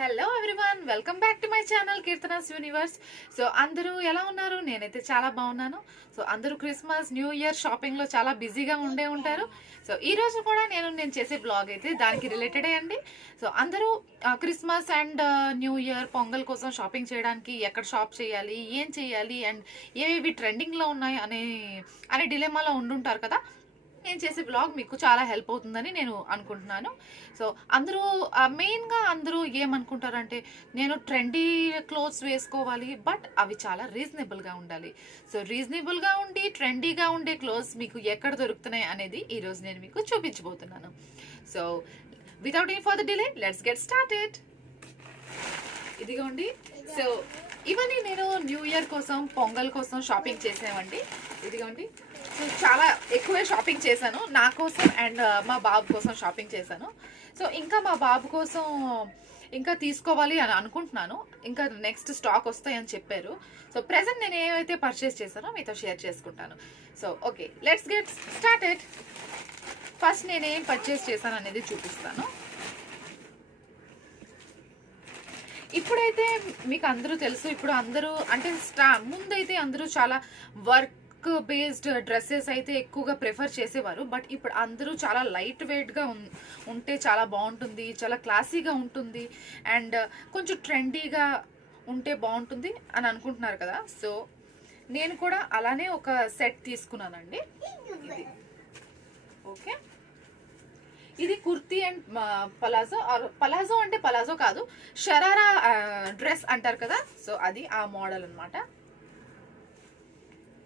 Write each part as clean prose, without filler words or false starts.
Hello everyone, welcome back to my channel Keerthana's universe. So అందరూ ఎలా ఉన్నారు? నేనైతే చాలా బాగున్నాను. సో అందరూ క్రిస్మస్ న్యూ ఇయర్ షాపింగ్లో చాలా బిజీగా ఉంటారు. సో ఈ రోజు కూడా నేను చేసే బ్లాగ్ అయితే దానికి రిలేటెడే అండి. సో అందరూ Christmas and new year pongal కోసం షాపింగ్ చేయడానికి ఎక్కడ షాప్ చేయాలి, ఏం చేయాలి అండ్ ఏవేవి ట్రెండింగ్లో ఉన్నాయి అనే డిలెమాలో ఉండుంటారు కదా. నేను చేసే బ్లాగ్ మీకు చాలా హెల్ప్ అవుతుందని నేను అనుకుంటున్నాను. సో అందరూ మెయిన్గా అందరూ ఏమనుకుంటారంటే నేను ట్రెండీ క్లోత్స్ వేసుకోవాలి, బట్ అవి చాలా రీజనబుల్గా ఉండాలి. సో రీజనబుల్గా ఉండి ట్రెండీగా ఉండే క్లోత్స్ మీకు ఎక్కడ దొరుకుతున్నాయి అనేది ఈరోజు నేను మీకు చూపించబోతున్నాను. So without any further delay let's get started. ఇదిగోండి. సో ఇవన్నీ నేను న్యూ ఇయర్ కోసం పొంగల్ కోసం షాపింగ్ చేసామండి. ఇదిగోండి. సో చాలా ఎక్కువే షాపింగ్ చేశాను, నా కోసం అండ్ మా బాబు కోసం షాపింగ్ చేశాను. సో ఇంకా మా బాబు కోసం ఇంకా తీసుకోవాలి అని అనుకుంటున్నాను. ఇంకా నెక్స్ట్ స్టాక్ వస్తాయని చెప్పారు. సో ప్రెసెంట్ నేను ఏమైతే పర్చేస్ చేశానో మీతో షేర్ చేసుకుంటాను. So okay, let's get started. First నేనేం పర్చేస్ చేశాను అనేది చూపిస్తాను. ఇప్పుడైతే మీకు అందరూ తెలుసు, ఇప్పుడు అందరూ అంటే ముందైతే అందరూ చాలా వర్క్ బేస్డ్ డ్రెస్సెస్ అయితే ఎక్కువగా ప్రిఫర్ చేసేవారు. బట్ ఇప్పుడు అందరూ చాలా లైట్ వెయిట్గా ఉంటే చాలా బాగుంటుంది, చాలా క్లాసీగా ఉంటుంది అండ్ కొంచెం ట్రెండీగా ఉంటే బాగుంటుంది అని అనుకుంటున్నారు కదా. సో నేను కూడా అలానే ఒక సెట్ తీసుకున్నానండి. ఇది ఓకే, ఇది కుర్తీ అండ్ పలాజో. పలాజో అంటే పలాజో కాదు, షరారా డ్రెస్ అంటారు కదా. సో అది ఆ మోడల్ అనమాట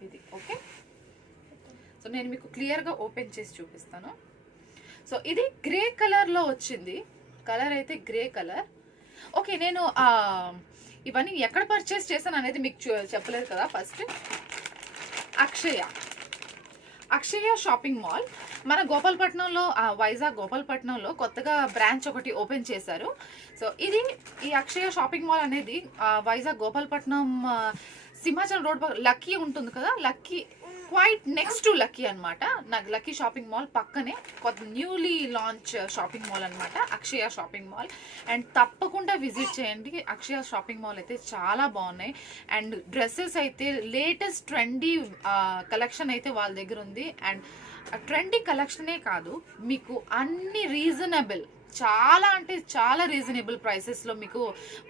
ఇది. ఓకే, సో నేను మీకు క్లియర్గా ఓపెన్ చేసి చూపిస్తాను. సో ఇది గ్రే కలర్లో వచ్చింది. కలర్ అయితే గ్రే కలర్. ఓకే, నేను ఇవన్నీ ఎక్కడ పర్చేస్ చేశాను అనేది మీకు చెప్పలేదు కదా. ఫస్ట్ అక్షయ షాపింగ్ మాల్ మన గోపాలపట్నంలో, వైజాగ్ గోపాలపట్నంలో కొత్తగా బ్రాంచ్ ఒకటి ఓపెన్ చేశారు. సో ఈ అక్షయ షాపింగ్ మాల్ అనేది వైజాగ్ గోపాలపట్నం సింహాచలం రోడ్ లక్కీ ఉంటుంది కదా, lucky quite next to lucky అనమాట. నాకు లక్కీ షాపింగ్ మాల్ పక్కనే కొత్త న్యూలీ లాంచ్ షాపింగ్ మాల్ అనమాట అక్షయ షాపింగ్ మాల్. అండ్ తప్పకుండా విజిట్ చేయండి. అక్షయ షాపింగ్ మాల్ అయితే చాలా బాగున్నాయి అండ్ డ్రెస్సెస్ అయితే లేటెస్ట్ ట్రెండీ కలెక్షన్ అయితే వాళ్ళ దగ్గర ఉంది. అండ్ ట్రెండీ కలెక్షనే కాదు, మీకు అన్ని రీజనబుల్, చాలా అంటే చాలా రీజనబుల్ ప్రైసెస్లో మీకు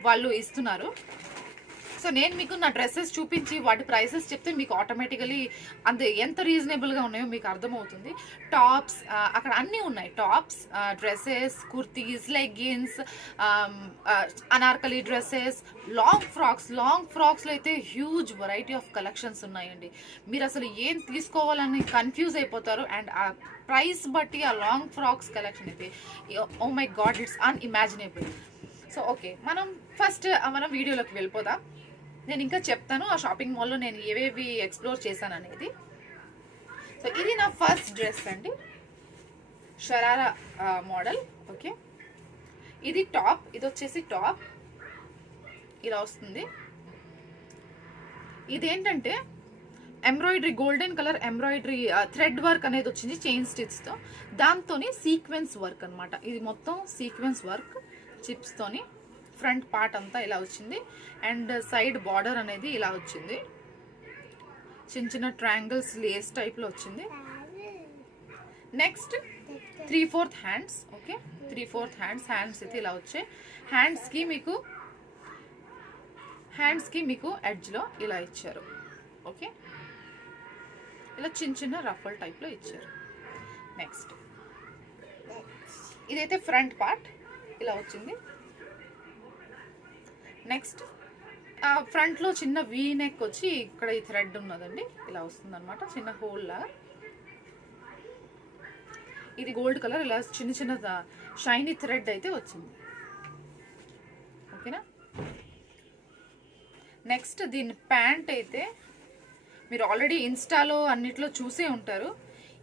వాళ్ళు ఇస్తున్నారు. సో నేను మీకు నా డ్రెస్సెస్ చూపించి వాటి ప్రైసెస్ చెప్తే మీకు ఆటోమేటికలీ ఎంత రీజనబుల్గా ఉన్నాయో మీకు అర్థమవుతుంది. టాప్స్ అక్కడ అన్నీ ఉన్నాయి. Tops, dresses, kurtis, leggings, Anarkali dresses, long ఫ్రాక్స్లో అయితే హ్యూజ్ వెరైటీ ఆఫ్ కలెక్షన్స్ ఉన్నాయండి. మీరు అసలు ఏం తీసుకోవాలని కన్ఫ్యూజ్ అయిపోతారు. అండ్ ఆ ప్రైస్ బట్టి ఆ లాంగ్ ఫ్రాక్స్ కలెక్షన్ అయితే oh my god, it's unimaginable. So okay, మనం వీడియోలోకి వెళ్ళిపోదాం. నేను ఇంకా చెప్తాను ఆ షాపింగ్ మాల్లో నేను ఏవేవి ఎక్స్ప్లోర్ చేశాను అనేది. సో ఇది నా ఫస్ట్ డ్రెస్ అండి, షరారా మోడల్. ఓకే, ఇది టాప్. ఇది వచ్చేసి టాప్ ఇలా వస్తుంది. ఇదేంటంటే embroidery, golden colour embroidery thread work అనేది వచ్చింది చైన్ స్టిచ్తో. దాంతోని సీక్వెన్స్ వర్క్ అనమాట. ఇది మొత్తం సీక్వెన్స్ వర్క్ చిప్స్తోని. ఫ్రంట్ పార్ట్ అంతా ఇలా వచ్చింది అండ్ సైడ్ బార్డర్ అనేది ఇలా వచ్చింది. చిన్న ట్రయాంగిల్స్ లేస్ టైప్లో వచ్చింది. Next 3/4 hands. ఓకే, 3/4 హ్యాండ్స్ అయితే ఇలా వచ్చాయి. హ్యాండ్స్కి మీకు ఎడ్జ్లో ఇలా ఇచ్చారు. ఓకే, ఇలా చిన్న రఫల్ టైప్లో ఇచ్చారు. నెక్స్ట్ ఇదైతే ఫ్రంట్ పార్ట్ ఇలా వచ్చింది. నెక్స్ట్ ఫ్రంట్లో చిన్న వీ నెక్ వచ్చి ఇక్కడ ఈ థ్రెడ్ ఉన్నదండి, ఇలా వస్తుంది అనమాట, చిన్న హోల్ లాగా. ఇది గోల్డ్ కలర్, ఇలా చిన్న షైనీ థ్రెడ్ అయితే వచ్చింది. ఓకేనా. నెక్స్ట్ దీని ప్యాంట్ అయితే మీరు ఆల్రెడీ ఇన్స్టాలో అన్నిట్లో చూసే ఉంటారు.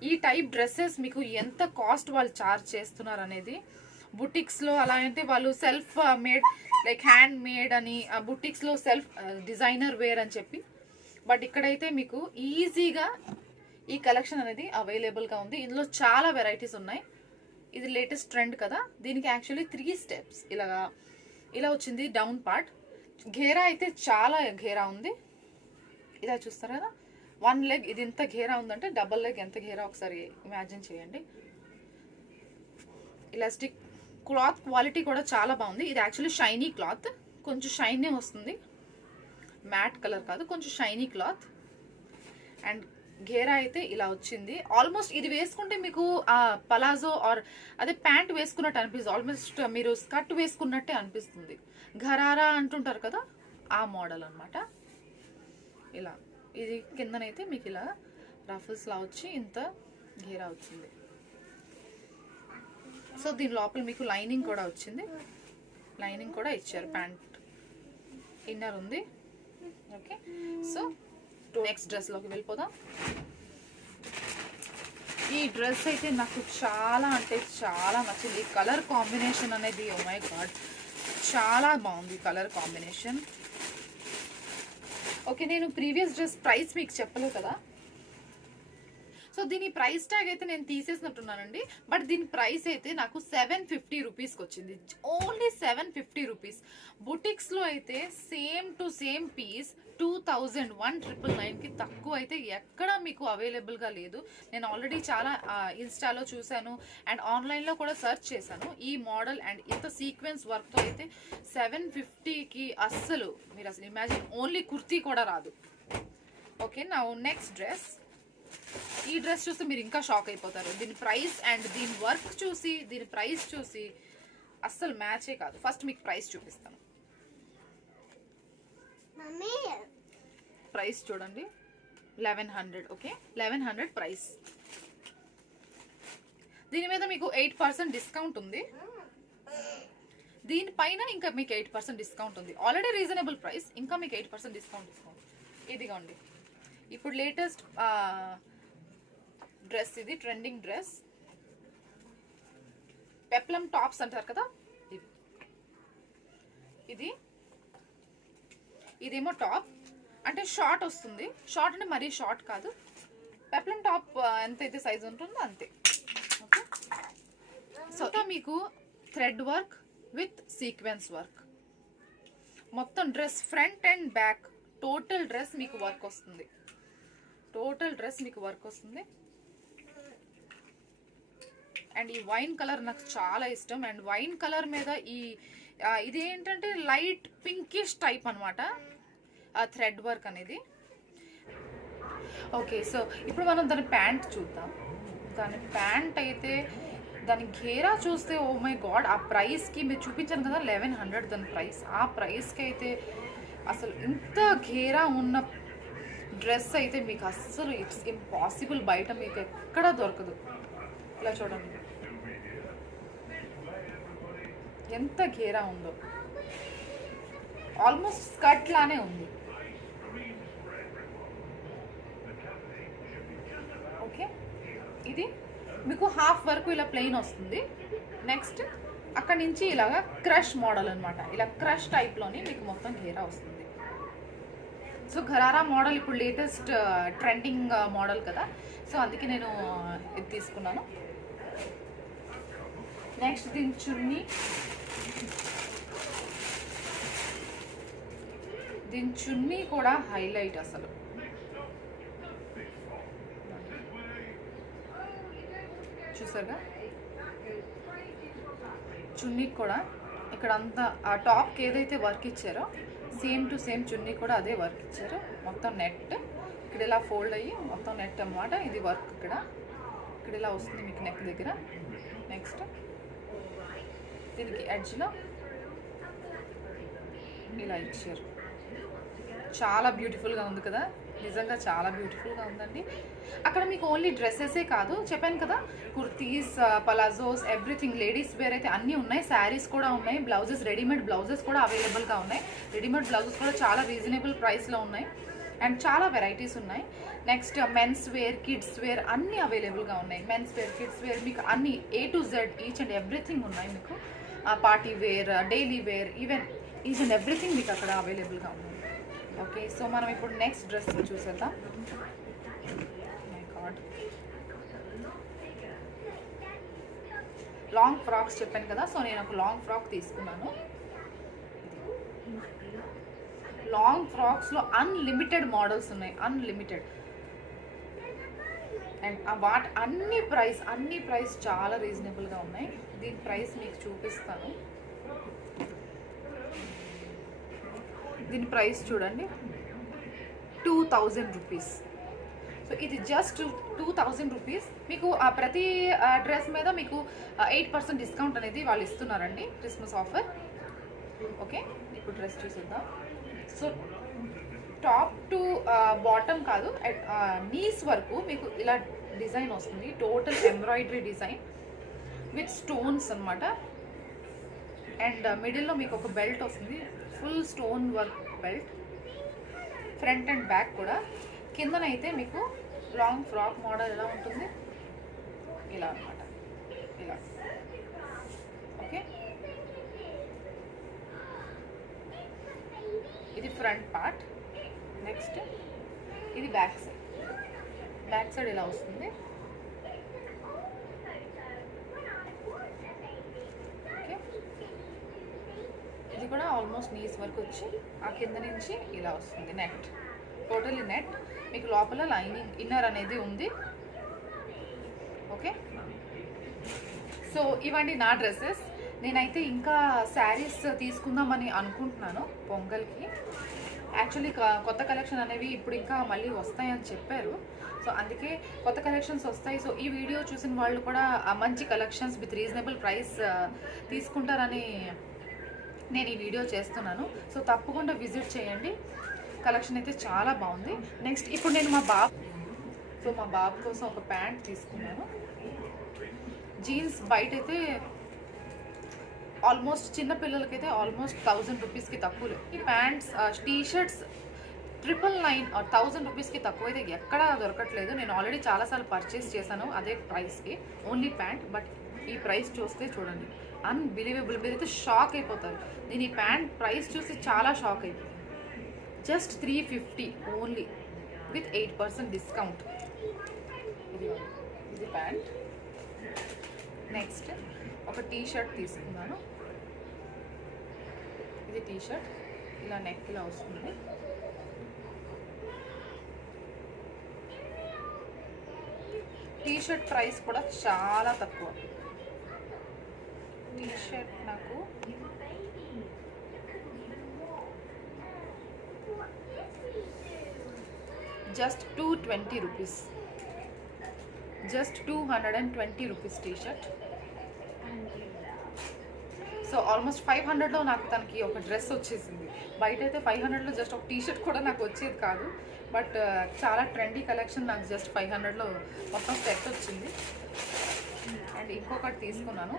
ఈ టైప్ డ్రెస్సెస్ మీకు ఎంత కాస్ట్ వాళ్ళు ఛార్జ్ చేస్తున్నారు అనేది. బుటిక్స్లో అలా అంటే వాళ్ళు self made, like hand made అని, బుటిక్స్లో సెల్ఫ్ డిజైనర్ వేర్ అని చెప్పి. బట్ ఇక్కడైతే మీకు ఈజీగా ఈ కలెక్షన్ అనేది అవైలబుల్గా ఉంది. ఇందులో చాలా వెరైటీస్ ఉన్నాయి. ఇది లేటెస్ట్ ట్రెండ్ కదా, దీనికి యాక్చువల్లీ 3 స్టెప్స్ ఇలాగా ఇలా వచ్చింది డౌన్ పార్ట్. ఘేరా అయితే చాలా ఘేరా ఉంది. ఇలా చూస్తారు కదా, 1 లెగ్ ఇది ఎంత ఘేరా ఉందంటే డబల్ లెగ్ ఎంత ఘేరా ఒకసారి ఇమాజిన్ చేయండి. ఎలాస్టిక్ క్లాత్ క్వాలిటీ కూడా చాలా బాగుంది. ఇది యాక్చువల్లీ షైనీ క్లాత్, కొంచెం షైనీ వస్తుంది, మ్యాట్ కలర్ కాదు, కొంచెం షైనీ క్లాత్. అండ్ ఘేరా అయితే ఇలా వచ్చింది. ఆల్మోస్ట్ ఇది వేసుకుంటే మీకు పలాజో ఆర్ అదే ప్యాంట్ వేసుకున్నట్టు అనిపిస్తుంది, ఆల్మోస్ట్ మీరు స్కర్ట్ వేసుకున్నట్టే అనిపిస్తుంది. ఘరారా అంటుంటారు కదా, ఆ మోడల్ అనమాట. ఇలా ఇది కిందనైతే మీకు ఇలా రఫల్స్ లా వచ్చి ఇంత ఘేరా వచ్చింది. సో దీని లోపల మీకు లైనింగ్ కూడా వచ్చింది, లైనింగ్ కూడా ఇచ్చారు, ప్యాంట్ ఇన్నర్ ఉంది. ఓకే, సో నెక్స్ట్ డ్రెస్లోకి వెళ్ళిపోదాం. ఈ డ్రెస్ అయితే నాకు చాలా అంటే చాలా నచ్చింది. కలర్ కాంబినేషన్ అనేది ఓ మై గాడ్ చాలా బాగుంది కలర్ కాంబినేషన్. ఓకే, నేను ప్రీవియస్ డ్రెస్ ప్రైస్ మీకు చెప్పలేదు కదా, సో దీని ప్రైస్ ట్యాగ్ అయితే నేను తీసేసినట్టున్నానండి. బట్ దీని ప్రైస్ అయితే నాకు 750 రూపీస్కి వచ్చింది, ఓన్లీ 750 రూపీస్. బుటిక్స్లో అయితే సేమ్ టు సేమ్ పీస్ 2199కి తక్కువ అయితే ఎక్కడ మీకు అవైలబుల్గా లేదు. నేను ఆల్రెడీ చాలా ఇన్స్టాలో చూశాను అండ్ ఆన్లైన్లో కూడా సెర్చ్ చేశాను. ఈ మోడల్ అండ్ ఇంత సీక్వెన్స్ వర్క్తో అయితే 750కి అస్సలు మీరు అసలు ఇమాజిన్, ఓన్లీ కుర్తీ కూడా రాదు. ఓకే, నా నెక్స్ట్ డ్రెస్. ఈ డ్రెస్ చూస్తే మీరు ఇంకా షాక్ అయిపోతారు. దీని ప్రైస్ అండ్ దీని వర్క్ చూసి, దీని ప్రైస్ చూసి అస్సలు మ్యాచే కాదు. ఫస్ట్ మీకు ప్రైస్ చూపిస్తాను. ప్రైస్ చూడండి 1100. Okay, 1100 price. దీని మీద మీకు 8% డిస్కౌంట్ ఉంది. దీనిపైన ఇంకా మీకు 8% డిస్కౌంట్ ఉంది. ఆల్రెడీ రీజనబుల్ ప్రైస్, ఇంకా మీకు 8% డిస్కౌంట్. ఇదిగోండి, ఇప్పుడు లేటెస్ట్ డ్రెస్, ఇది ట్రెండింగ్ డ్రెస్, పెప్లం టాప్స్ అంటారు కదా, ఇదేమో టాప్ అంటే షార్ట్ వస్తుంది. షార్ట్ అంటే మరీ షార్ట్ కాదు, పెప్లం టాప్ ఎంతైతే సైజ్ ఉంటుందో అంతే. ఓకే, సో మీకు thread work with sequence work, మొత్తం dress front and back total dress మీకు వర్క్ వస్తుంది. అండ్ ఈ వైన్ కలర్ నాకు చాలా ఇష్టం. అండ్ వైన్ కలర్ మీద ఇదేంటంటే లైట్ పింకిష్ టైప్ అనమాట థ్రెడ్ వర్క్ అనేది. ఓకే, సో ఇప్పుడు మనం దాని ప్యాంట్ చూద్దాం. దాని ప్యాంట్ అయితే దాని ఘేరా చూస్తే ఓ మై గాడ్, ఆ ప్రైస్కి మీరు చూపించాను కదా 1100 దాని ప్రైస్, ఆ ప్రైస్కి అయితే అసలు ఇంత ఘేరా ఉన్న డ్రెస్ అయితే మీకు అస్సలు ఇట్స్ ఇంపాసిబుల్, బయట మీకు ఎక్కడా దొరకదు. ఇలా చూడండి ఎంత ఘేరా ఉందో, ఆల్మోస్ట్ స్కర్ట్ లానే ఉంది. ఓకే, ఇది మీకు హాఫ్ వరకు ఇలా ప్లెయిన్ వస్తుంది. నెక్స్ట్ అక్కడ నుంచి ఇలాగా క్రష్ మోడల్ అనమాట, ఇలా క్రష్ టైప్లోని మీకు మొత్తం ఘేరా వస్తుంది. సో ఘరారా మోడల్ ఇప్పుడు లేటెస్ట్ ట్రెండింగ్ మోడల్ కదా, సో అందుకే నేను ఇది తీసుకున్నాను. నెక్స్ట్ దీని చున్నీ కూడా హైలైట్ అసలు. చూసారుగా చున్నీ కూడా ఇక్కడ అంతా ఆ టాప్కి ఏదైతే వర్క్ ఇచ్చారో సేమ్ టు సేమ్ చున్నీ కూడా అదే వర్క్ ఇచ్చారు. మొత్తం నెట్ ఇక్కడ ఇలా ఫోల్డ్ అయ్యి మొత్తం నెట్ అన్నమాట. ఇది వర్క్ ఇక్కడ ఇలా వస్తుంది మీకు నెక్ దగ్గర. నెక్స్ట్ దీనికి ఎడ్జ్లో ఇలా ఇచ్చారు. చాలా బ్యూటిఫుల్గా ఉంది కదా, నిజంగా చాలా బ్యూటిఫుల్గా ఉందండి. అక్కడ మీకు ఓన్లీ డ్రెస్సెసే కాదు, చెప్పాను కదా kurtis, palazzos, everything. Ladies wear అయితే అన్నీ ఉన్నాయి, శారీస్ కూడా ఉన్నాయి, బ్లౌజెస్, రెడీమేడ్ బ్లౌజెస్ కూడా అవైలబుల్గా ఉన్నాయి. రెడీమేడ్ బ్లౌజెస్ కూడా చాలా రీజనబుల్ ప్రైస్లో ఉన్నాయి అండ్ చాలా వెరైటీస్ ఉన్నాయి. Next men's wear, kids wear అన్నీ అవైలబుల్గా ఉన్నాయి. మెన్స్ వేర్, కిడ్స్ వేర్ మీకు అన్నీ A to Z each and everything ఉన్నాయి. మీకు party wear, daily wear, even each and everything మీకు అక్కడ అవైలబుల్గా ఉన్నాయి. ఓకే, సో మనం ఇప్పుడు నెక్స్ట్ డ్రెస్ చూసేద్దాం. మై గాడ్, లాంగ్ ఫ్రాక్స్ చెప్పాను కదా, సో నేను ఒక లాంగ్ ఫ్రాక్ తీసుకున్నాను. లాంగ్ ఫ్రాక్స్లో అన్లిమిటెడ్ మోడల్స్ ఉన్నాయి, అన్లిమిటెడ్. అండ్ అన్ని ప్రైస్ చాలా రీజనబుల్గా ఉన్నాయి. దీని ప్రైస్ మీకు చూపిస్తాను. దీని ప్రైస్ చూడండి, 2000 రూపీస్. సో ఇది జస్ట్ 2000 రూపీస్. మీకు ప్రతి డ్రెస్ మీద మీకు 8% డిస్కౌంట్ అనేది వాళ్ళు ఇస్తున్నారండి, క్రిస్మస్ ఆఫర్. ఓకే, ఇప్పుడు డ్రెస్ చూసేద్దాం. సో టాప్ టు బాటమ్ కాదు, నీస్ వరకు మీకు ఇలా డిజైన్ వస్తుంది. Total embroidery design with stones అనమాట. అండ్ మిడిల్లో మీకు ఒక బెల్ట్ వస్తుంది, full stone work belt. Front and back కూడా. కిందనైతే మీకు లాంగ్ ఫ్రాక్ మోడల్ ఎలా ఉంటుంది, ఇలా అనమాట, ఇలా. ఓకే, ఇది ఫ్రంట్ పార్ట్. నెక్స్ట్ ఇది బ్యాక్ సైడ్ ఇలా వస్తుంది. ఓకే, ఇది కూడా ఆల్మోస్ట్ నీస్ వరకు వచ్చి ఆ కింద నుంచి ఇలా వస్తుంది. Net, totally net. మీకు లోపల లైనింగ్ ఇన్నర్ అనేది ఉంది. ఓకే, సో ఇవండి నా డ్రెస్సెస్. నేనైతే ఇంకా శారీస్ తీసుకుందామని అనుకుంటున్నాను పొంగల్కి. యాక్చువల్లీ కొత్త కలెక్షన్ అనేవి ఇప్పుడు ఇంకా మళ్ళీ వస్తాయని చెప్పారు. సో అందుకే కొత్త కలెక్షన్స్ వస్తాయి. సో ఈ వీడియో చూసిన వాళ్ళు కూడా మంచి కలెక్షన్స్ విత్ రీజనబుల్ ప్రైస్ తీసుకుంటారని నేను ఈ వీడియో చేస్తున్నాను. సో తప్పకుండా విజిట్ చేయండి. కలెక్షన్ అయితే చాలా బాగుంది. నెక్స్ట్ ఇప్పుడు నేను మా బాబు కోసం ఒక ప్యాంట్ తీసుకున్నాను. జీన్స్ బయట అయితే ఆల్మోస్ట్ చిన్న పిల్లలకైతే ఆల్మోస్ట్ 1000 రూపీస్కి తక్కువ. ఈ ప్యాంట్స్, టీషర్ట్స్ 999 or 1000 రూపీస్కి తక్కువ అయితే ఎక్కడా దొరకట్లేదు. నేను ఆల్రెడీ చాలాసార్లు పర్చేస్ చేశాను అదే ప్రైస్కి, ఓన్లీ ప్యాంట్. బట్ ఈ ప్రైస్ చూస్తే చూడండి, అన్బిలీవబుల్. మీరైతే షాక్ అయిపోతారు. నేను ఈ ప్యాంట్ ప్రైస్ చూసి చాలా షాక్ అయిపోయింది. Just 350 only with 8% discount. ఇది ప్యాంట్. నెక్స్ట్ ఒక టీ షర్ట్ తీసుకున్నాను. ఇది టీ షర్ట్, ఇలా నెక్ ఇలా వస్తుంది. టీ షర్ట్ ప్రైస్ కూడా చాలా తక్కువ. టీ షర్ట్ నాకు just 220 rupees, just 220 rupees T shirt. So almost 500లో నాకు తనకి ఒక డ్రెస్ వచ్చేసింది. బయట అయితే 500లో జస్ట్ ఒక టీ షర్ట్ కూడా నాకు వచ్చేది కాదు. బట్ చాలా ట్రెండీ కలెక్షన్ నాకు జస్ట్ 500లో మొత్తం సెట్ వచ్చింది. అండ్ ఇంకొకటి తీసుకున్నాను.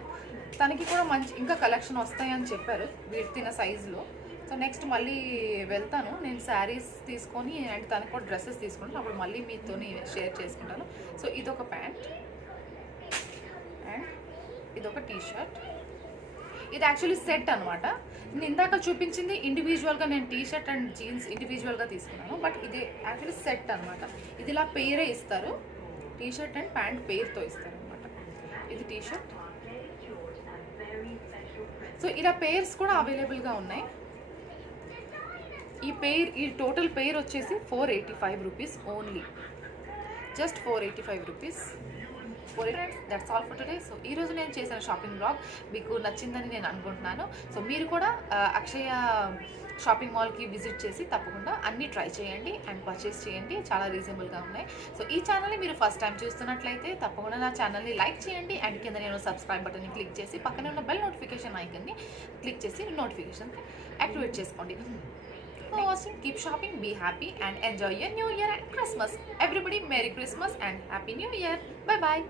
తనకి కూడా మంచి ఇంకా కలెక్షన్ వస్తాయని చెప్పారు వీటిన సైజులో. సో నెక్స్ట్ మళ్ళీ వెళ్తాను నేను శారీస్ తీసుకొని, అండ్ తనకు కూడా డ్రెస్సెస్ తీసుకుంటాను. అప్పుడు మళ్ళీ మీతో షేర్ చేసుకుంటాను. సో ఇదొక ప్యాంట్ అండ్ ఇదొక టీ షర్ట్. ఇది యాక్చువల్లీ సెట్ అనమాట. నేను ఇందాక చూపించింది ఇండివిజువల్గా, నేను టీ షర్ట్ అండ్ జీన్స్ ఇండివిజువల్గా తీసుకున్నాను. బట్ ఇది యాక్చువల్లీ సెట్ అనమాట. ఇది ఇలా పేరే ఇస్తారు, టీ షర్ట్ అండ్ ప్యాంట్ పేర్తో ఇస్తారు అనమాట. ఇది టీ షర్ట్. సో ఇలా పేర్స్ కూడా అవైలబుల్గా ఉన్నాయి. ఈ టోటల్ పేర్ వచ్చేసి 485 rupees only, just 485 rupees. That's all for today. So ఈరోజు నేను చేసిన షాపింగ్ బ్లాగ్ మీకు నచ్చిందని నేను అనుకుంటున్నాను. సో మీరు కూడా అక్షయ షాపింగ్ మాల్కి విజిట్ చేసి తప్పకుండా అన్నీ ట్రై చేయండి అండ్ పర్చేస్ చేయండి. చాలా రీజనబుల్గా ఉన్నాయి. సో ఈ ఛానల్ని మీరు ఫస్ట్ టైం చూస్తున్నట్లయితే తప్పకుండా నా ఛానల్ని లైక్ చేయండి. అండ్ కింద నేను సబ్స్క్రైబ్ బటన్ని క్లిక్ చేసి పక్కనే ఉన్న బెల్ నోటిఫికేషన్ ఐకన్ని క్లిక్ చేసి నోటిఫికేషన్ యాక్టివేట్ చేసుకోండి. For watching, keep shopping, be happy and enjoy your New Year and Christmas. Everybody, Merry Christmas and Happy New Year. Bye bye.